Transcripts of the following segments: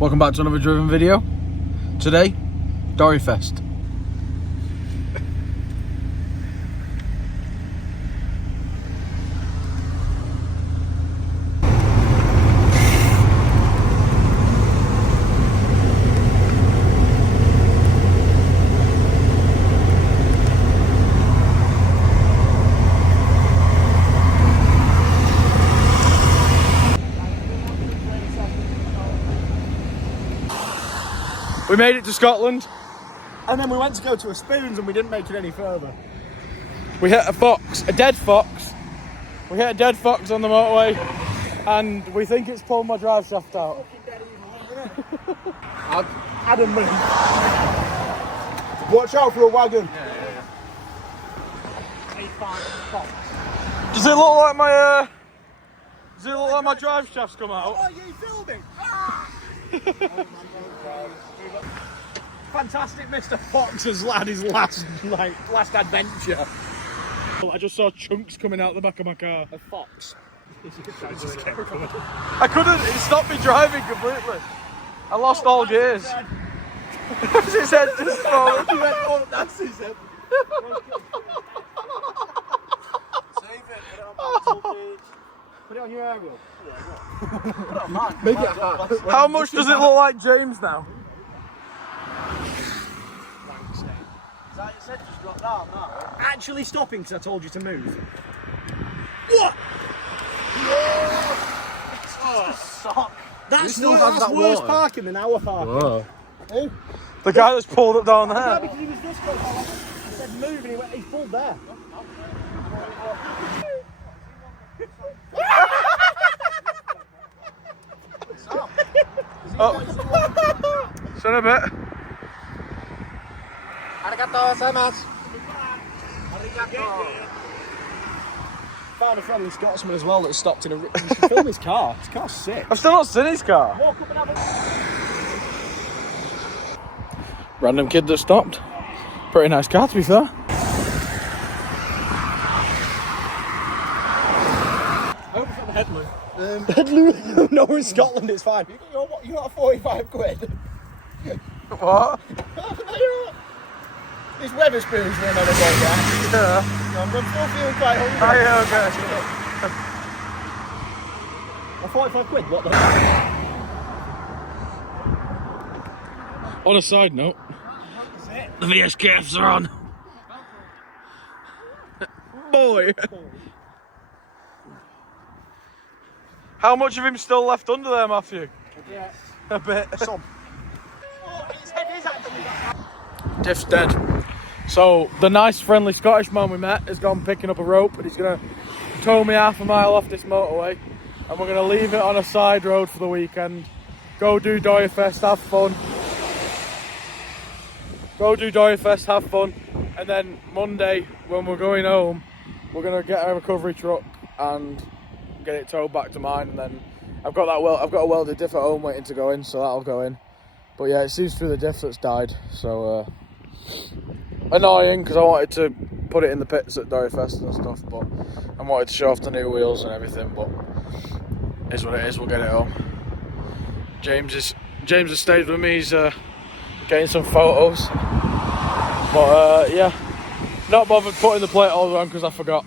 Welcome back to another driven video. Today, Dorifest. We made it to Scotland. And then we went to go to a Spoons and we didn't make it any further. We hit a fox, a dead fox. We hit a dead fox on the motorway and we think it's pulled my drive shaft out. Adam, watch out for a wagon. Does it look like my drive shaft's come out? Oh, you filming? Fantastic Mr. Fox's his last adventure. I just saw chunks coming out the back of my car. A fox. I couldn't, it stopped me driving completely. I lost all gears. His head just forward. He went, oh, that's his head. Save it, put it on your aerial. Put it on mine. Make it hard. How much does it look like James now? His head just dropped down now. Actually stopping because I told you to move. What? Oh. That's the worst parking than our parking. Whoa. Who? The guy that's pulled up down there. No, because he was this close. I said move and he pulled there. Oh. Son of a bit. Arigato gozaimasu. Arigato. Found a friendly Scotsman as well that stopped in a... You should film his car. His car's sick. I've still not seen his car. Walk up and have a... Random kid that stopped. Pretty nice car to be fair. Over from the headloo. Headloo? No, we're in Scotland, it's fine. You got a 45 quid? What? These Weatherspoons were another one, yeah? Yeah. I'm still feeling quite hungry. Oh yeah, okay. A 45 quid? What the... On a side note, the VSKFs are on. Boy. How much of him still left under there, Matthew? Yeah. A bit. Some. Oh, his head is actually... Diff's dead. So the nice friendly Scottish man we met has gone picking up a rope and he's going to tow me half a mile off this motorway and we're going to leave it on a side road for the weekend. Go do Dorifest, have fun. Go do Dorifest, have fun, and then Monday when we're going home we're going to get a recovery truck and get it towed back to mine, and then I've got a welded diff at home waiting to go in, so that'll go in. But yeah, it seems to be the diff that's died, so annoying because I wanted to put it in the pits at Dorifest and stuff, but I wanted to show off the new wheels and everything, but it is what it is, we'll get it home. James has stayed with me, he's getting some photos, but yeah, not bothered putting the plate holder on because I forgot.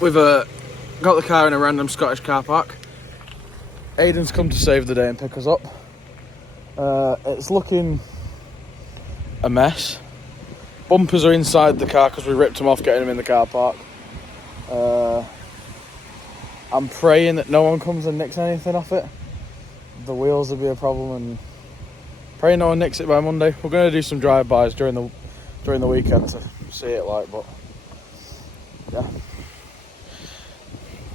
We've got the car in a random Scottish car park. Aiden's come to save the day and pick us up. It's looking a mess. Bumpers are inside the car because we ripped them off getting them in the car park. I'm praying that no one comes and nicks anything off it. the wheels will be a problem, and pray no one nicks it by Monday. We're going to do some drive-bys during the weekend to see it like, but yeah.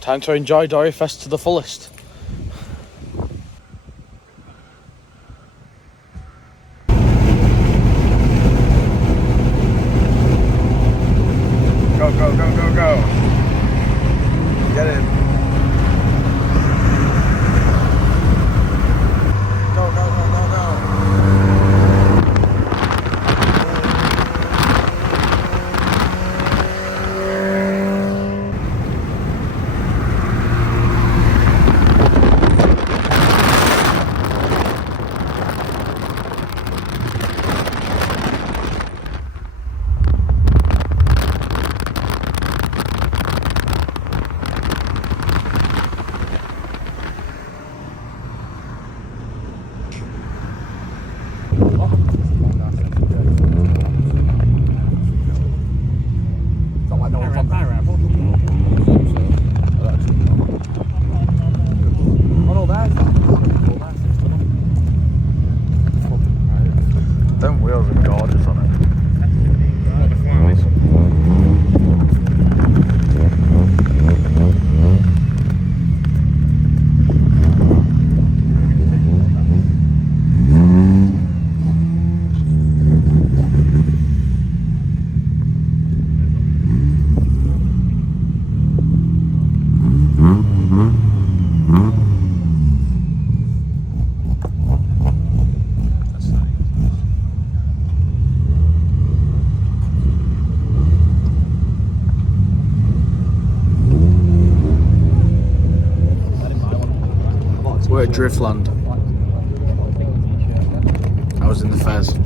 Time to enjoy Dorifest to the fullest. Go, go, go, go, go. Get in. Go, go, go, go, go. Them wheels are gorgeous on it. We're at Driftland. I was in the Fez.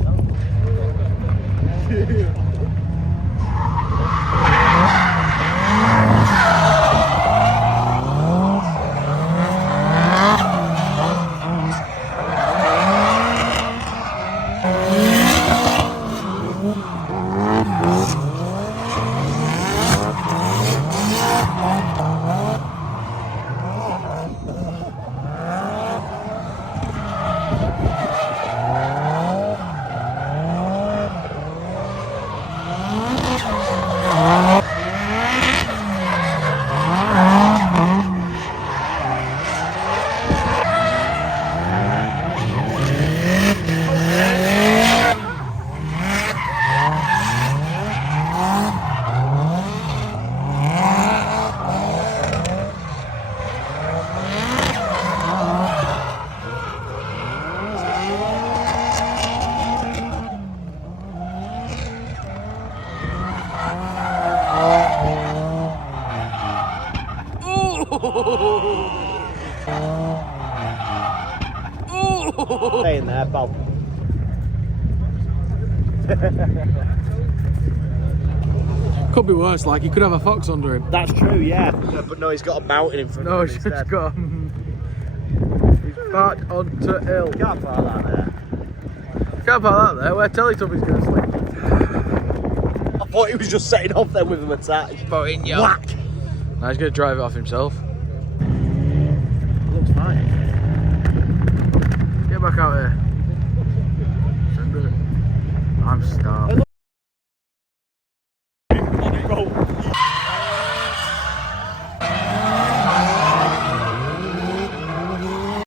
Stay in there, Bob. Could be worse, like he could have a fox under him. That's true, yeah. But no, he's got a mountain in front No, of him he's instead. got. He's parked onto hill. You can't park that there. Can't park that there, where Teletubby's going to sleep. I thought he was just setting off there with him attached. But in your whack! Now he's going to drive it off himself.